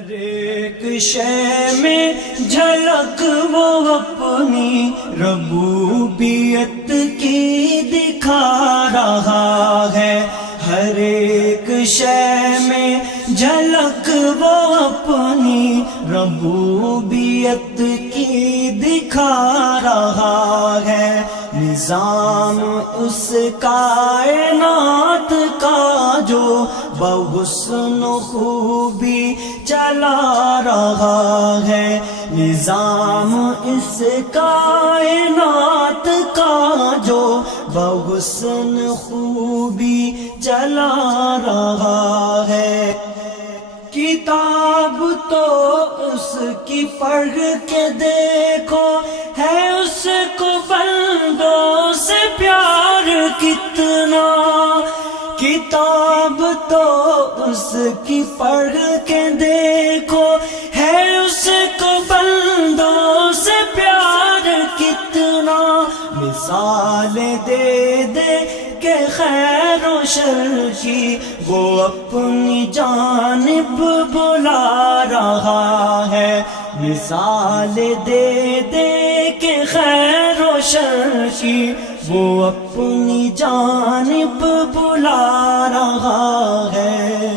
ہر ایک شے میں جھلک وہ اپنی ربوبیت کی دکھا رہا ہے. ہر ایک شے میں جھلک وہ اپنی ربوبیت کی دکھا رہا ہے. نظام اس کائنات کا جو بحسن خوبی چلا رہا ہے. نظام اس کائنات کا جو بحسن خوبی چلا رہا ہے. کتاب تو اس کی پڑھ کے دیکھو ہے اس کو بندوں سے پیار کتنا. کتاب تو اس کی پڑھ کے دیکھو ہے اس کو بندوں سے پیار کتنا. مثال دے دے کہ خیر و شر کی وہ اپنی جانب بلا رہا ہے. مثال دے دے کہ خیر و شر کی وہ اپنی جانب بلا رہا ہے.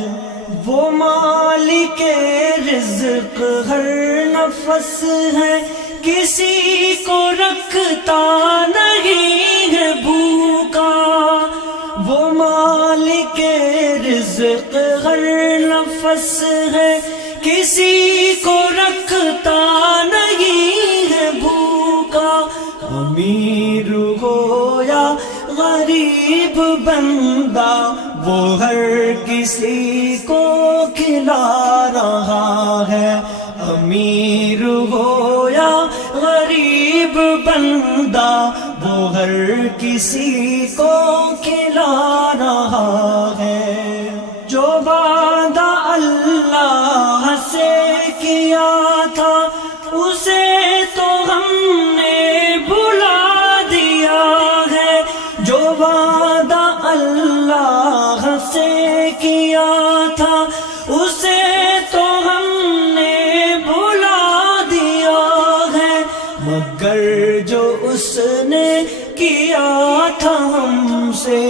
وہ مالک رزق ہر نفس ہے کسی کو رکھتا نہیں ہے بھوکا. وہ مالک رزق ہر نفس ہے کسی کو رکھتا نہیں ہے بھوکا. امیر ہو یا غریب بندہ وہ ہر کسی کو کھلا رہا ہے. امیر ہو یا غریب بندہ وہ ہر کسی کو کھلا رہا ہے. جو وعدہ اللہ سے کیا تھا اسے تو ہم نے بھلا دیا ہے. جو وعدہ اللہ سے کیا تھا اسے تو ہم نے بھلا دیا ہے. مگر جو اس نے کیا تھا ہم سے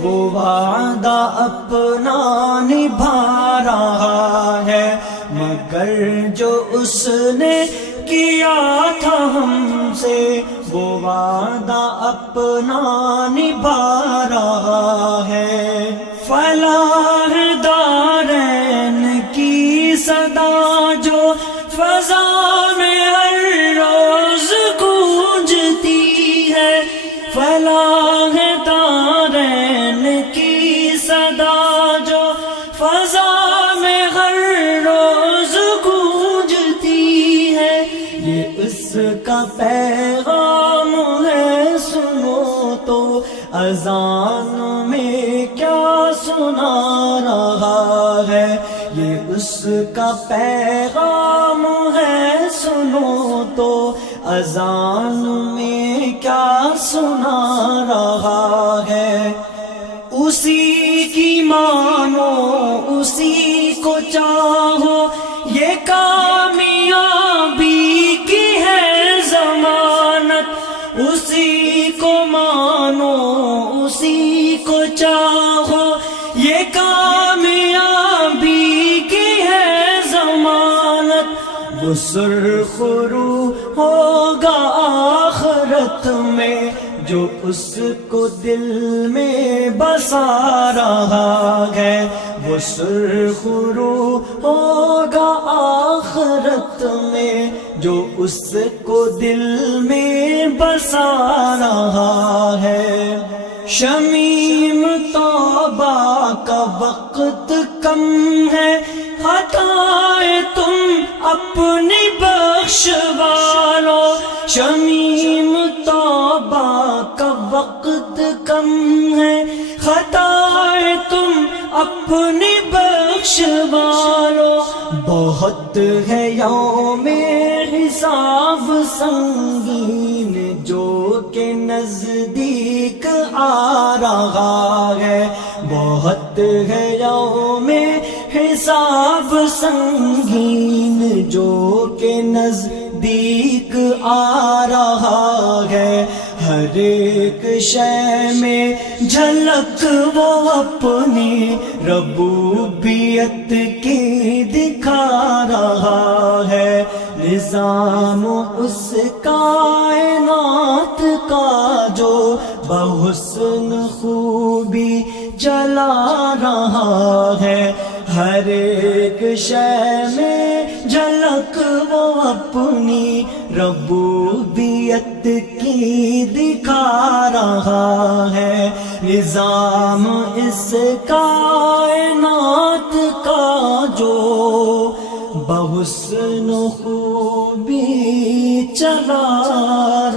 وہ وعدہ اپنا نبھا رہا ہے. مگر جو اس نے کیا تھا ہم سے وہ وعدہ اپنا نبھا رہا ہے. فلاح دارین کی صدا جو فضا میں ہر روز گونجتی ہے. فلاح دارین کی صدا جو فضا میں ہر روز گونجتی ہے. یہ اس کا پیغام ہے سنو تو اذان میں کیا سنا رہا ہے. یہ اس کا پیغام ہے سنو تو اذان میں کیا سنا رہا ہے. اسی کی مانو اسی کو چاہو یہ کامیابی کی ہے ضمانت. اسی کو مانو اسی کو چاہو یہ کامیابی کی ہے ضمانت. وہ سرخرو ہوگا آخرت میں جو اس کو دل میں بسا رہا ہے. وہ سرخرو ہوگا آخرت میں جو اس کو دل میں بسا رہا ہے. شمیم توبہ کا وقت کم ہے خطائیں تم اپنی بخشوا لو. شمیم توبہ کا وقت کم ہے خطائیں تم اپنی بخشوا لو. بہت ہے یوم حساب سنگین جو کہ نزدیک آ رہا ہے. بہت ہے یوم حساب سنگین جو کہ نزدیک آ رہا ہے، ہر ایک شے میں جھلک وہ اپنی ربوبیت کی دکھا رہا ہے۔ نظام اس کائنات کا جو بحسن خوبی چلا رہا ہے، ہر ایک شے میں جھلک وہ اپنی ربوبیت کی دکھا رہا ہے۔ نظام اس کائنات کا جو بحسن خوبی چلا